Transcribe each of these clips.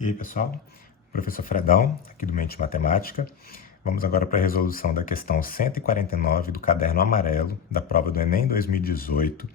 E aí, pessoal? Professor Fredão, aqui do Mente Matemática. Vamos agora para a resolução da questão 149 do caderno amarelo da prova do Enem 2018,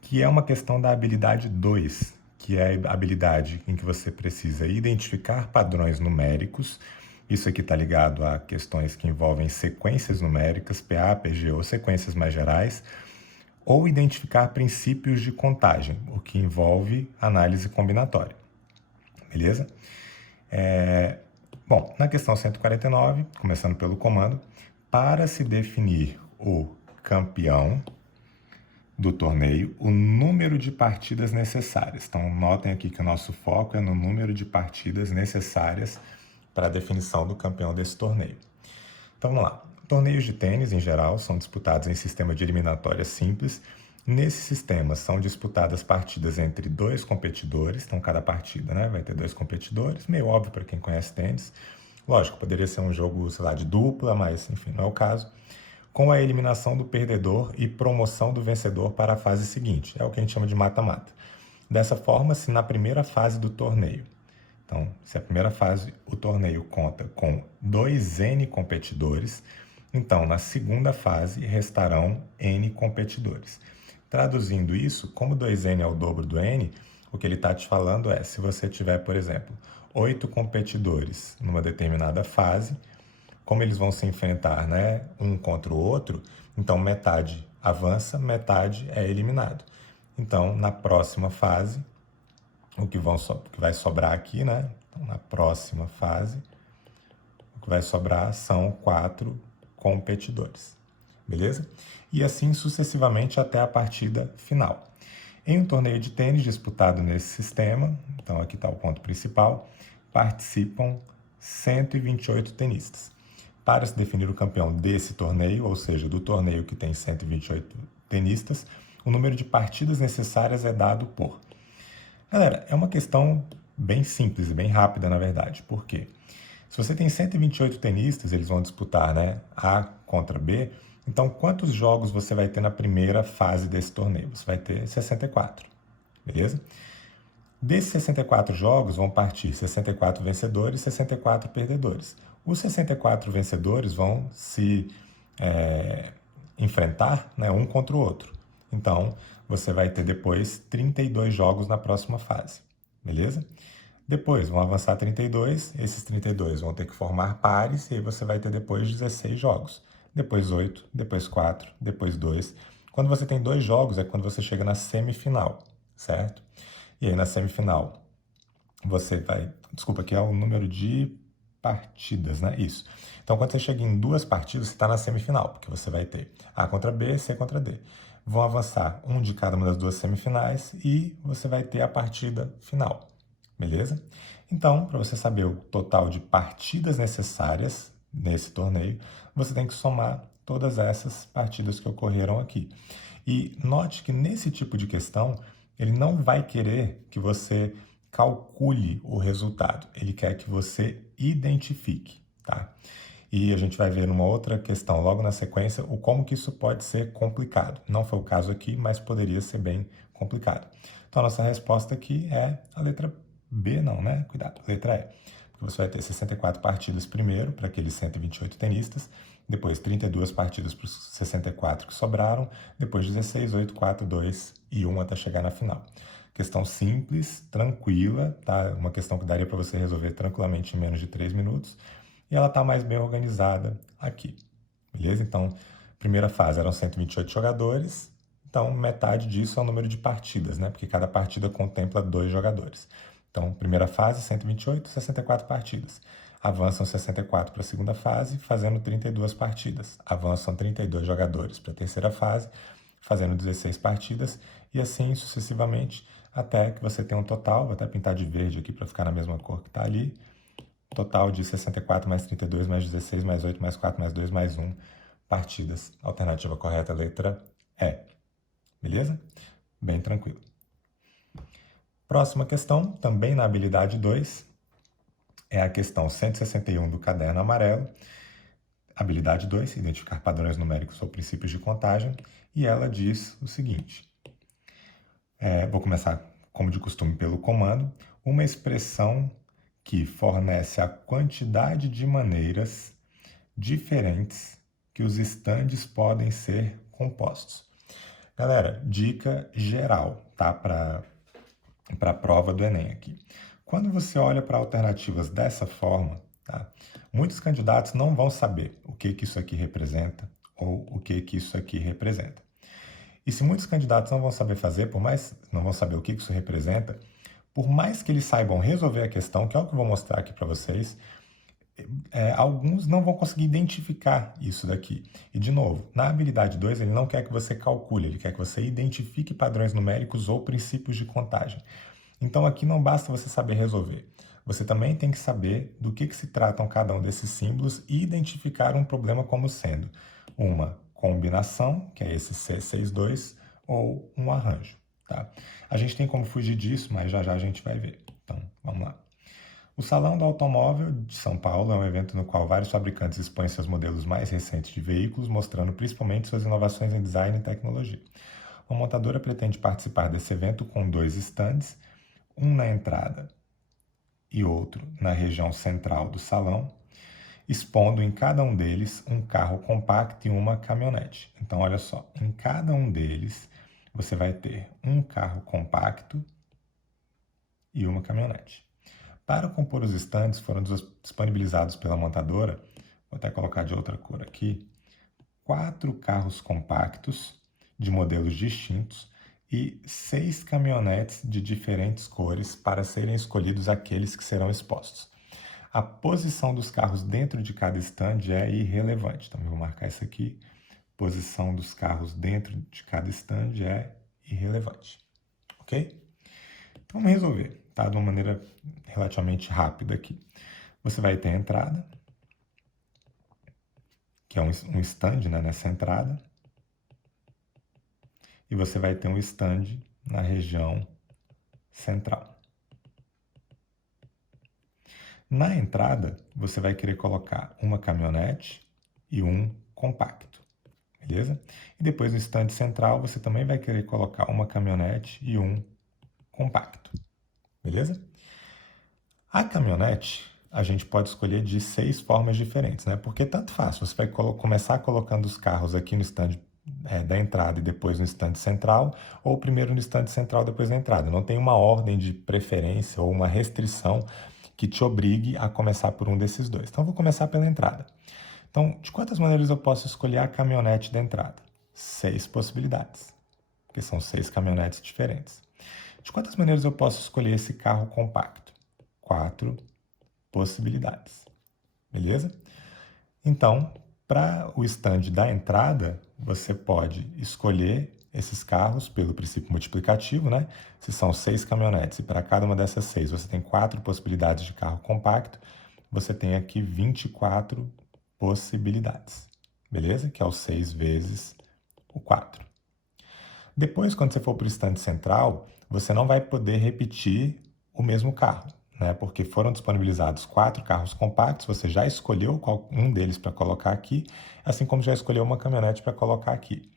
que é uma questão da habilidade 2, que é a habilidade em que você precisa identificar padrões numéricos. Isso aqui está ligado a questões que envolvem sequências numéricas, PA, PG ou sequências mais gerais, ou identificar princípios de contagem, o que envolve análise combinatória. Beleza? Bom, na questão 149, começando pelo comando, para se definir o campeão do torneio, o número de partidas necessárias. Então, notem aqui que o nosso foco é no número de partidas necessárias para a definição do campeão desse torneio. Então, vamos lá. Torneios de tênis, em geral, são disputados em sistema de eliminatória simples. Nesse sistema, são disputadas partidas entre dois competidores. Então, cada partida, vai ter dois competidores. Meio óbvio para quem conhece tênis. Lógico, poderia ser um jogo, sei lá, de dupla, mas, enfim, não é o caso. Com a eliminação do perdedor e promoção do vencedor para a fase seguinte. É o que a gente chama de mata-mata. Dessa forma, se na primeira fase do torneio, então, se a primeira fase, o torneio conta com 2N competidores, então, na segunda fase, restarão N competidores. Traduzindo isso, como 2N é o dobro do N, o que ele está te falando é, se você tiver, por exemplo, 8 competidores numa determinada fase, como eles vão se enfrentar, um contra o outro, então metade avança, metade é eliminado. Então, na próxima fase, o que vai sobrar aqui, Então, na próxima fase, o que vai sobrar são 4 competidores, beleza? E assim sucessivamente até a partida final. Em um torneio de tênis disputado nesse sistema, então aqui está o ponto principal, participam 128 tenistas. Para se definir o campeão desse torneio, ou seja, do torneio que tem 128 tenistas, o número de partidas necessárias é dado por... Galera, é uma questão bem simples e bem rápida, na verdade. Por quê? Se você tem 128 tenistas, eles vão disputar, A contra B. Então, quantos jogos você vai ter na primeira fase desse torneio? Você vai ter 64, beleza? Desses 64 jogos vão partir 64 vencedores e 64 perdedores. Os 64 vencedores vão se enfrentar, um contra o outro. Então, você vai ter depois 32 jogos na próxima fase, beleza? Depois vão avançar 32, esses 32 vão ter que formar pares, e aí você vai ter depois 16 jogos. Depois 8, depois 4, depois 2. Quando você tem 2 jogos é quando você chega na semifinal, certo? E aí na semifinal você vai... Desculpa, aqui é o número de partidas, Isso. Então quando você chega em 2 partidas, você está na semifinal, porque você vai ter A contra B, C contra D. Vão avançar um de cada uma das 2 semifinais e você vai ter a partida final. Beleza? Então, para você saber o total de partidas necessárias nesse torneio, você tem que somar todas essas partidas que ocorreram aqui. E note que nesse tipo de questão, ele não vai querer que você calcule o resultado. Ele quer que você identifique, tá? E a gente vai ver numa outra questão logo na sequência o como que isso pode ser complicado. Não foi o caso aqui, mas poderia ser bem complicado. Então, a nossa resposta aqui é a letra B, não, Cuidado, letra E. Porque você vai ter 64 partidas primeiro para aqueles 128 tenistas, depois 32 partidas para os 64 que sobraram, depois 16, 8, 4, 2 e 1 até chegar na final. Questão simples, tranquila, tá? Uma questão que daria para você resolver tranquilamente em menos de 3 minutos. E ela está mais bem organizada aqui, beleza? Então, primeira fase eram 128 jogadores, então metade disso é o número de partidas, Porque cada partida contempla 2 jogadores. Então, primeira fase, 128, 64 partidas. Avançam 64 para a segunda fase, fazendo 32 partidas. Avançam 32 jogadores para a terceira fase, fazendo 16 partidas, e assim sucessivamente, até que você tenha um total, vou até pintar de verde aqui para ficar na mesma cor que está ali, total de 64 mais 32 mais 16 mais 8 mais 4 mais 2 mais 1 partidas. Alternativa correta, letra E. Beleza? Bem tranquilo. Próxima questão, também na habilidade 2, é a questão 161 do caderno amarelo. Habilidade 2, identificar padrões numéricos ou princípios de contagem. E ela diz o seguinte. Vou começar, como de costume, pelo comando. Uma expressão que fornece a quantidade de maneiras diferentes que os estandes podem ser compostos. Galera, dica geral, tá? Para a prova do Enem aqui. Quando você olha para alternativas dessa forma, tá? Muitos candidatos não vão saber o que isso aqui representa ou o que isso aqui representa. E se muitos candidatos não vão saber fazer, por mais não vão saber o que isso representa, por mais que eles saibam resolver a questão, que é o que eu vou mostrar aqui para vocês, alguns não vão conseguir identificar isso daqui. E, de novo, na habilidade 2, ele não quer que você calcule, ele quer que você identifique padrões numéricos ou princípios de contagem. Então, aqui não basta você saber resolver. Você também tem que saber do que se tratam cada um desses símbolos e identificar um problema como sendo uma combinação, que é esse C62, ou um arranjo. Tá? A gente tem como fugir disso, mas já já a gente vai ver. Então, vamos lá. O Salão do Automóvel de São Paulo é um evento no qual vários fabricantes expõem seus modelos mais recentes de veículos, mostrando principalmente suas inovações em design e tecnologia. Uma montadora pretende participar desse evento com 2 stands, um na entrada e outro na região central do salão, expondo em cada um deles um carro compacto e uma caminhonete. Então, olha só, em cada um deles você vai ter um carro compacto e uma caminhonete. Para compor os estandes, foram disponibilizados pela montadora, vou até colocar de outra cor aqui, 4 carros compactos de modelos distintos e 6 caminhonetes de diferentes cores para serem escolhidos aqueles que serão expostos. A posição dos carros dentro de cada stand é irrelevante, então eu vou marcar isso aqui. Posição dos carros dentro de cada stand é irrelevante, ok? Então vamos resolver, tá? De uma maneira relativamente rápida aqui. Você vai ter a entrada, que é um stand, né, nessa entrada. E você vai ter um stand na região central. Na entrada, você vai querer colocar uma caminhonete e um compacto, beleza? E depois no stand central, você também vai querer colocar uma caminhonete e um compacto, beleza? A caminhonete, a gente pode escolher de 6 formas diferentes, né? Porque tanto faz, você vai começar colocando os carros aqui no stand da entrada e depois no stand central, ou primeiro no stand central, depois na entrada. Não tem uma ordem de preferência ou uma restrição que te obrigue a começar por um desses dois. Então, eu vou começar pela entrada. Então, de quantas maneiras eu posso escolher a caminhonete da entrada? 6 possibilidades, porque são 6 caminhonetes diferentes. De quantas maneiras eu posso escolher esse carro compacto? 4 possibilidades, beleza? Então, para o stand da entrada, você pode escolher esses carros pelo princípio multiplicativo, né? Se são 6 caminhonetes e para cada uma dessas 6 você tem 4 possibilidades de carro compacto, você tem aqui 24 possibilidades, beleza? Que é o 6 vezes o 4. Depois, quando você for para o stand central, você não vai poder repetir o mesmo carro, né? Porque foram disponibilizados 4 carros compactos, você já escolheu um deles para colocar aqui, assim como já escolheu uma caminhonete para colocar aqui.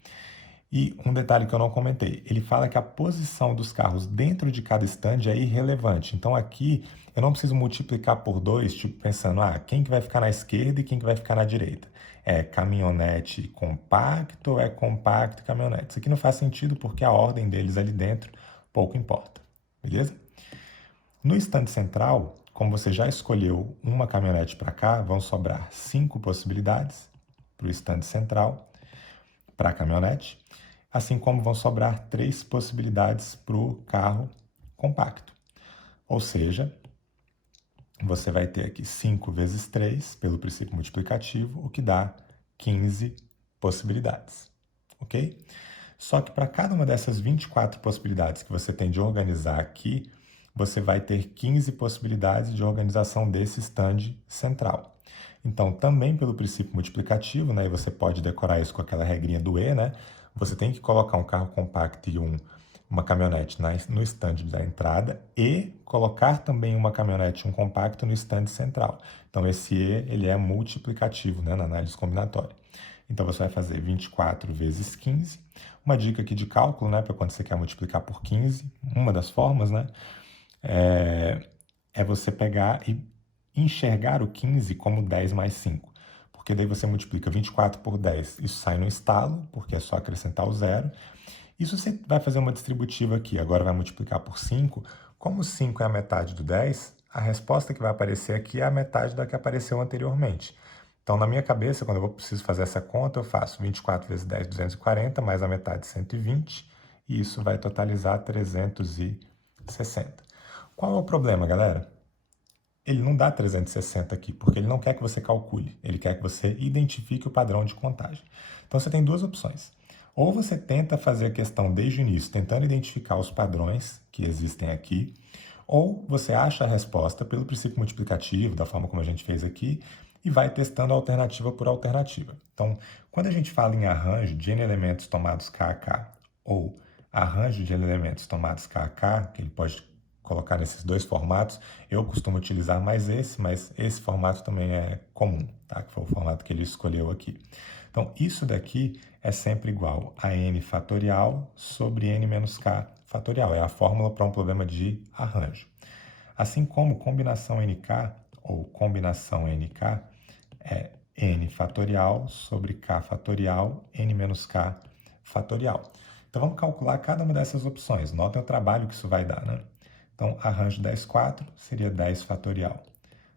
E um detalhe que eu não comentei, ele fala que a posição dos carros dentro de cada stand é irrelevante. Então aqui eu não preciso multiplicar por 2, tipo pensando, quem que vai ficar na esquerda e quem que vai ficar na direita? É caminhonete compacto ou é compacto e caminhonete? Isso aqui não faz sentido porque a ordem deles ali dentro pouco importa, beleza? No stand central, como você já escolheu uma caminhonete para cá, vão sobrar 5 possibilidades para o stand central, para a caminhonete, assim como vão sobrar 3 possibilidades para o carro compacto. Ou seja, você vai ter aqui 5 vezes 3, pelo princípio multiplicativo, o que dá 15 possibilidades, ok? Só que para cada uma dessas 24 possibilidades que você tem de organizar aqui, você vai ter 15 possibilidades de organização desse stand central. Então, também pelo princípio multiplicativo, né, e você pode decorar isso com aquela regrinha do E, né, você tem que colocar um carro compacto e uma caminhonete no stand da entrada e colocar também uma caminhonete e um compacto no stand central. Então, esse E ele é multiplicativo, né, na análise combinatória. Então, você vai fazer 24 vezes 15. Uma dica aqui de cálculo, né, para quando você quer multiplicar por 15, uma das formas, né, é você pegar e enxergar o 15 como 10 mais 5. Porque daí você multiplica 24 por 10, isso sai no estalo, porque é só acrescentar o zero. Isso você vai fazer uma distributiva aqui, agora vai multiplicar por 5. Como 5 é a metade do 10, a resposta que vai aparecer aqui é a metade da que apareceu anteriormente. Então, na minha cabeça, quando eu preciso fazer essa conta, eu faço 24 vezes 10, 240, mais a metade, 120, e isso vai totalizar 360. Qual é o problema, galera? Ele não dá 360 aqui, porque ele não quer que você calcule, ele quer que você identifique o padrão de contagem. Então, você tem duas opções. Ou você tenta fazer a questão desde o início, tentando identificar os padrões que existem aqui, ou você acha a resposta pelo princípio multiplicativo, da forma como a gente fez aqui, e vai testando alternativa por alternativa. Então, quando a gente fala em arranjo de N elementos tomados K a K, ou arranjo de N elementos tomados K a K, que ele pode colocar nesses dois formatos, eu costumo utilizar mais esse, mas esse formato também é comum, tá? Que foi o formato que ele escolheu aqui. Então, isso daqui é sempre igual a n fatorial sobre n menos k fatorial. É a fórmula para um problema de arranjo. Assim como combinação nk ou combinação nk é n fatorial sobre k fatorial, n menos k fatorial. Então, vamos calcular cada uma dessas opções. Notem o trabalho que isso vai dar, né? Então, arranjo 10 quatro seria 10 fatorial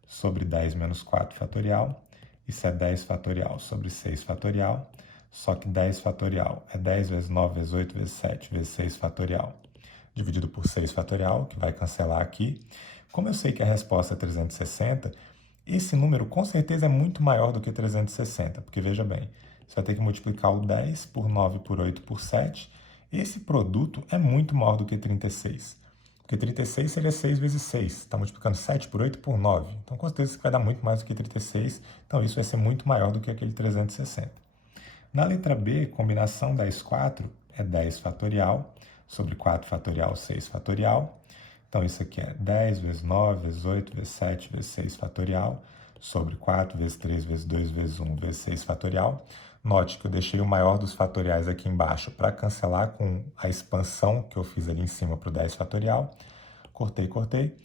sobre 10 menos 4 fatorial. Isso é 10 fatorial sobre 6 fatorial, só que 10 fatorial é 10 vezes 9 vezes 8 vezes 7 vezes 6 fatorial, dividido por 6 fatorial, que vai cancelar aqui. Como eu sei que a resposta é 360, esse número com certeza é muito maior do que 360, porque veja bem, você vai ter que multiplicar o 10 por 9 por 8 por 7. Esse produto é muito maior do que 36. Porque 36 seria 6 vezes 6. Está multiplicando 7 por 8 por 9. Então, com certeza, isso vai dar muito mais do que 36. Então, isso vai ser muito maior do que aquele 360. Na letra B, combinação 10 quatro é 10 fatorial sobre 4 fatorial, 6 fatorial. Então, isso aqui é 10 vezes 9 vezes 8 vezes 7 vezes 6 fatorial sobre 4 vezes 3 vezes 2 vezes 1 vezes 6 fatorial. Note que eu deixei o maior dos fatoriais aqui embaixo para cancelar com a expansão que eu fiz ali em cima para o 10 fatorial. Cortei, cortei.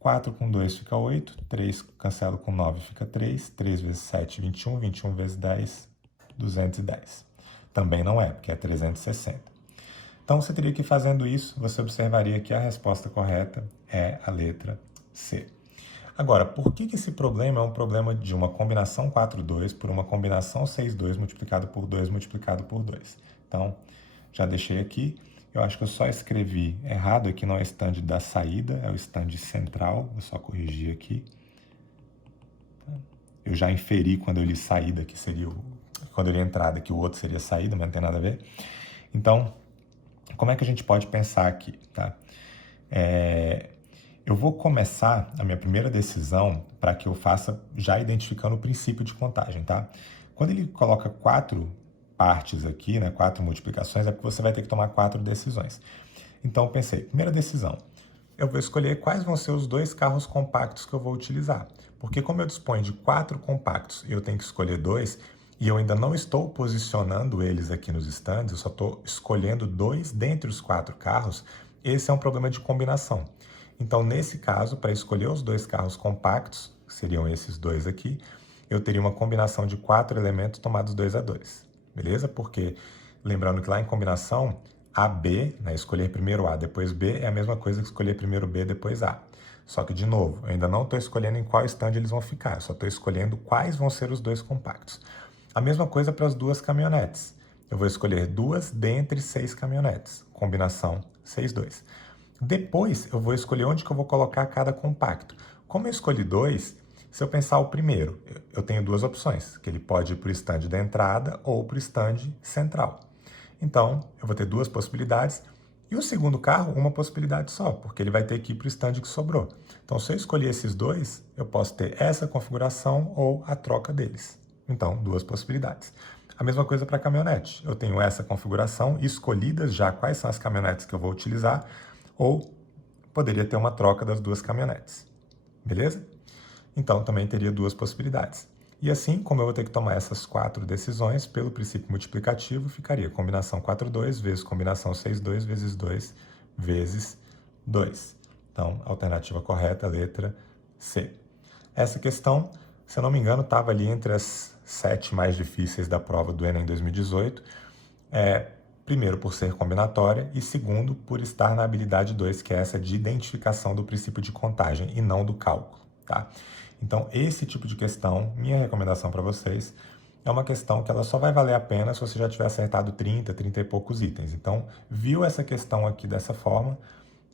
4 com 2 fica 8, 3 cancelo com 9 fica 3, 3 vezes 7, 21, 21 vezes 10, 210. Também não é, porque é 360. Então, você teria que ir fazendo isso, você observaria que a resposta correta é a letra C. Agora, por que esse problema é um problema de uma combinação 4,2 por uma combinação 6,2 multiplicado por 2 multiplicado por 2? Então, já deixei aqui. Eu acho que eu só escrevi errado aqui, não é o stand da saída, é o stand central. Vou só corrigir aqui. Eu já inferi quando eu li saída, que seria quando eu li entrada, que o outro seria saída, mas não tem nada a ver. Então, como é que a gente pode pensar aqui, tá? Eu vou começar a minha primeira decisão para que eu faça já identificando o princípio de contagem, tá? Quando ele coloca 4 partes aqui, né, 4 multiplicações, é porque você vai ter que tomar 4 decisões. Então, eu pensei, primeira decisão, eu vou escolher quais vão ser os 2 carros compactos que eu vou utilizar. Porque como eu disponho de 4 compactos e eu tenho que escolher 2, e eu ainda não estou posicionando eles aqui nos stands, eu só estou escolhendo 2 dentre os 4 carros, esse é um problema de combinação. Então, nesse caso, para escolher os 2 carros compactos, que seriam esses 2 aqui, eu teria uma combinação de 4 elementos tomados 2 a 2. Beleza? Porque, lembrando que lá em combinação, AB, né, escolher primeiro A, depois B, é a mesma coisa que escolher primeiro B, depois A. Só que, de novo, eu ainda não estou escolhendo em qual stand eles vão ficar, eu só estou escolhendo quais vão ser os 2 compactos. A mesma coisa para as 2 caminhonetes. Eu vou escolher 2 dentre 6 caminhonetes, combinação 6-2. Depois, eu vou escolher onde que eu vou colocar cada compacto. Como eu escolhi 2, se eu pensar o primeiro, eu tenho 2 opções, que ele pode ir para o stand da entrada ou para o stand central. Então, eu vou ter 2 possibilidades. E o segundo carro, uma possibilidade só, porque ele vai ter que ir para o stand que sobrou. Então, se eu escolher esses 2, eu posso ter essa configuração ou a troca deles. Então, 2 possibilidades. A mesma coisa para a caminhonete. Eu tenho essa configuração, escolhidas já quais são as caminhonetes que eu vou utilizar, ou poderia ter uma troca das 2 caminhonetes. Beleza? Então, também teria 2 possibilidades. E assim, como eu vou ter que tomar essas 4 decisões, pelo princípio multiplicativo, ficaria combinação 4,2 vezes combinação 6,2 vezes 2 vezes 2. Então, alternativa correta, letra C. Essa questão, se eu não me engano, estava ali entre as 7 mais difíceis da prova do Enem 2018. Primeiro, por ser combinatória, e segundo, por estar na habilidade 2, que é essa de identificação do princípio de contagem e não do cálculo, tá? Então, esse tipo de questão, minha recomendação para vocês, é uma questão que ela só vai valer a pena se você já tiver acertado 30 e poucos itens. Então, viu essa questão aqui dessa forma,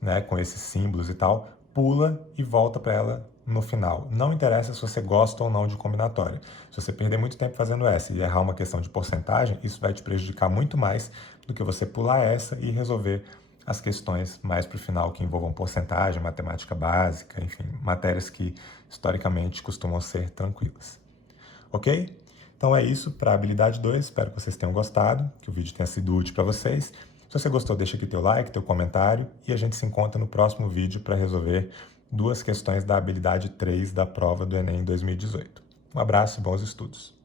né, com esses símbolos e tal, pula e volta para ela no final. Não interessa se você gosta ou não de combinatória. Se você perder muito tempo fazendo essa e errar uma questão de porcentagem, isso vai te prejudicar muito mais do que você pular essa e resolver as questões mais para o final que envolvam porcentagem, matemática básica, enfim, matérias que historicamente costumam ser tranquilas. Ok? Então é isso para a habilidade 2, espero que vocês tenham gostado, que o vídeo tenha sido útil para vocês. Se você gostou, deixa aqui teu like, teu comentário e a gente se encontra no próximo vídeo para resolver 2 questões da habilidade 3 da prova do Enem 2018. Um abraço e bons estudos!